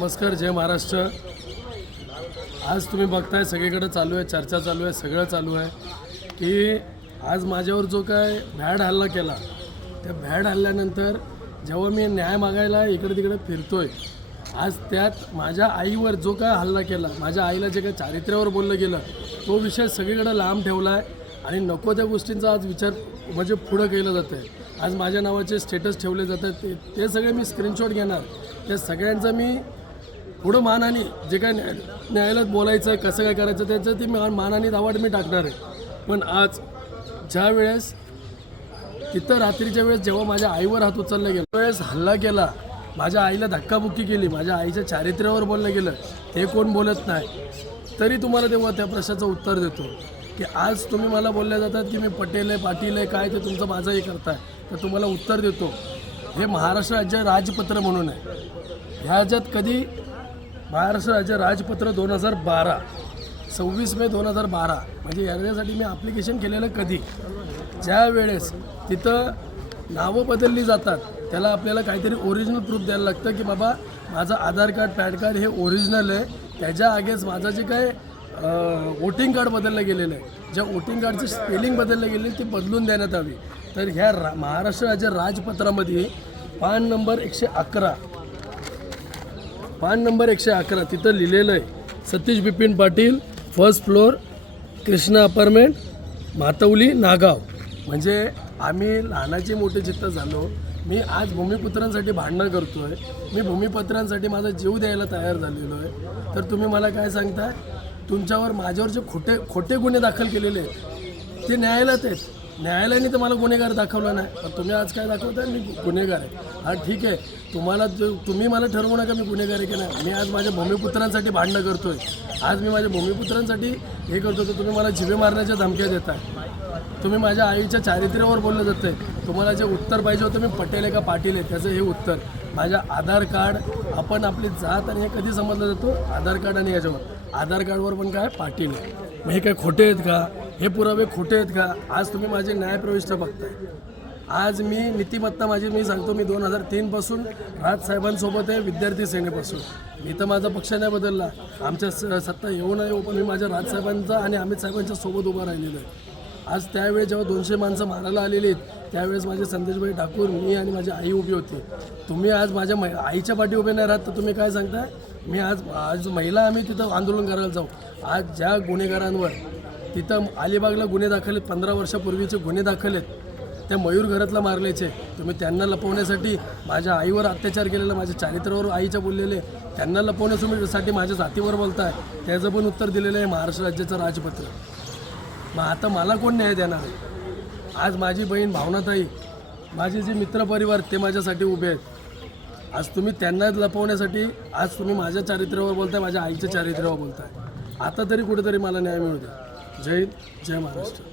नमस्कार जय महाराष्ट्र. आज तुम्ही बघताय सगळीकडे चालू आहे चर्चा चालू आहे सगळं चालू आहे. की आज माझ्यावर जो काय भॅड हल्ला केला त्या भॅड हल्ल्यानंतर जेव्हा मी न्याय मागायला इकडे तिकडे फिरतोय आज त्यात माझ्या आईवर जो काय हल्ला केला माझ्या आईला जे काय चारित्र्यावर बोललं गेलं तो विषय सगळीकडे लांब ठेवला आहे आणि नको त्या गोष्टींचा आज विचार म्हणजे पुढं केलं जातं आहे आज माझ्या नावाचे स्टेटस ठेवले जातात ते ते सगळे मी स्क्रीनशॉट घेणार. त्या सगळ्यांचं मी पुढं मानहानी जे काय न्याय न्यायालयात बोलायचं आहे कसं काय करायचं त्याचं ते मान मानहानी दावाड मी टाकणार आहे. पण आज ज्या वेळेस तिथं रात्रीच्या वेळेस जेव्हा माझ्या आईवर हात उचलला गेला त्यावेळेस हल्ला केला माझ्या आईला धक्काबुक्की केली माझ्या आईच्या चारित्र्यावर बोललं गेलं ते कोण बोलत नाही तरी तुम्हाला तेव्हा त्या प्रश्नाचं उत्तर देतो की आज तुम्ही मला बोलल्या जातात की मी पटेल आहे पाटील आहे काय ते तुमचं माझं हे करताय तर तुम्हाला उत्तर देतो. हे महाराष्ट्र राज्य राजपत्र म्हणून आहे. ह्या राज्यात कधी महाराष्ट्र राज्य राजपत्र दोन हजार बारा सव्वीस मे दोन हजार बारा म्हणजे याच्यासाठी मी ॲप्लिकेशन केलेलं कधी? ज्या वेळेस तिथं नावं बदलली जातात त्याला आपल्याला काहीतरी ओरिजिनल प्रूफ द्यायला लागतं की बाबा माझं आधार कार्ड पॅन कार्ड हे ओरिजिनल आहे. त्याच्या आगेच माझं जे काय वोटिंग कार्ड बदललं गेलेलं आहे. ज्या वोटिंग कार्डची स्पेलिंग बदललं गेली ती बदलून देण्यात आली. तर ह्या रा महाराष्ट्र राज्य राजपत्रामध्ये पान नंबर एकशे अकरा पान नंबर एकशे अकरा तिथं लिहिलेलं आहे. Satish Bipin Patil first floor Krishna apartment Matwali Nagaon. म्हणजे आम्ही लहानाची मोठी चित्त झालो. मी आज भूमिपुत्रांसाठी भांडणं करतो आहे मी भूमिपुत्रांसाठी माझा जीव द्यायला तयार झालेलो आहे. तर तुम्ही मला काय सांगताय? तुमच्यावर माझ्यावर जे खोटे खोटे गुन्हे दाखल केलेले आहेत ते न्यायालयात आहेत. न्यायालयाने तर मला गुन्हेगार दाखवला नाही. पण तुम्ही आज काय दाखवताय? मी गुन्हेगार आहे. हा ठीक आहे. तुम्हाला तुम्ही मला ठरवू नका मी गुन्हेगार आहे की नाही. मी आज माझ्या भूमिपुत्रांसाठी भांडणं करतोय. आज मी माझ्या भूमिपुत्रांसाठी हे करतो तर तुम्ही मला जिवे मारण्याच्या धमक्या देताय. तुम्ही माझ्या आईच्या चारित्र्यावर बोललं जातं आहे तुम्हाला जे उत्तर पाहिजे होतं मी पटेल आहे का पाटील आहे. त्याचं हे उत्तर. माझ्या आधार कार्ड आपण आपली जात आणि हे कधी समजलं जातो? आधार कार्ड आणि याच्यावर. आधार कार्डवर पण काय? पाटील आहे. मग हे काय खोटे आहेत का? हे पुरावे खोटे आहेत का? आज तुम्ही माझे न्यायप्रविष्ट बघताय. आज मी नीतिमत्ता माझी मी सांगतो मी दोन हजार तीनपासून राजसाहेबांसोबत आहे विद्यार्थी सेनेपासून. मी तर माझा पक्ष नाही बदलला. आमच्या स- सत्ता येऊ नये येऊ, पण मी माझ्या राजसाहेबांचा आणि अमित साहेबांच्या सोबत उभा राहिलेलो आहे. आज त्यावेळेस जेव्हा दोनशे माणसं मारायला आलेली आहेत त्यावेळेस माझे संदेशभाई ठाकूर मी आणि माझी आई उभी होती. तुम्ही आज माझ्या मै आईच्या पाठी उभे नाही राहत तर तुम्ही काय सांगताय? मी आज आज महिला आम्ही तिथं आंदोलन करायला जाऊ. आज ज्या गुन्हेगारांवर तिथं अलिबागला गुन्हे दाखल आहेत पंधरा वर्षापूर्वीचे गुन्हे दाखल आहेत. त्या मयूर घरातला मारल्याचे. तुम्ही त्यांना लपवण्यासाठी माझ्या आईवर अत्याचार केलेला माझ्या चारित्र्यावर आईच्या बोललेले त्यांना लपवण्यासाठी माझ्या जातीवर बोलताय त्याचं पण उत्तर दिलेलं आहे महाराष्ट्र राज्याचं राजपत्र. मग आता मला कोण न्याय देणार आज माझी बहीण भावनाताई माझे जे मित्रपरिवार ते माझ्यासाठी उभे आहेत. आज तुम्ही त्यांना लपवण्यासाठी आज तुम्ही माझ्या चारित्र्यावर बोलताय माझ्या आईच्या चारित्र्यावर बोलताय. आता तरी कुठेतरी मला न्याय मिळू द्या. जय हिंद जय महाराष्ट्र.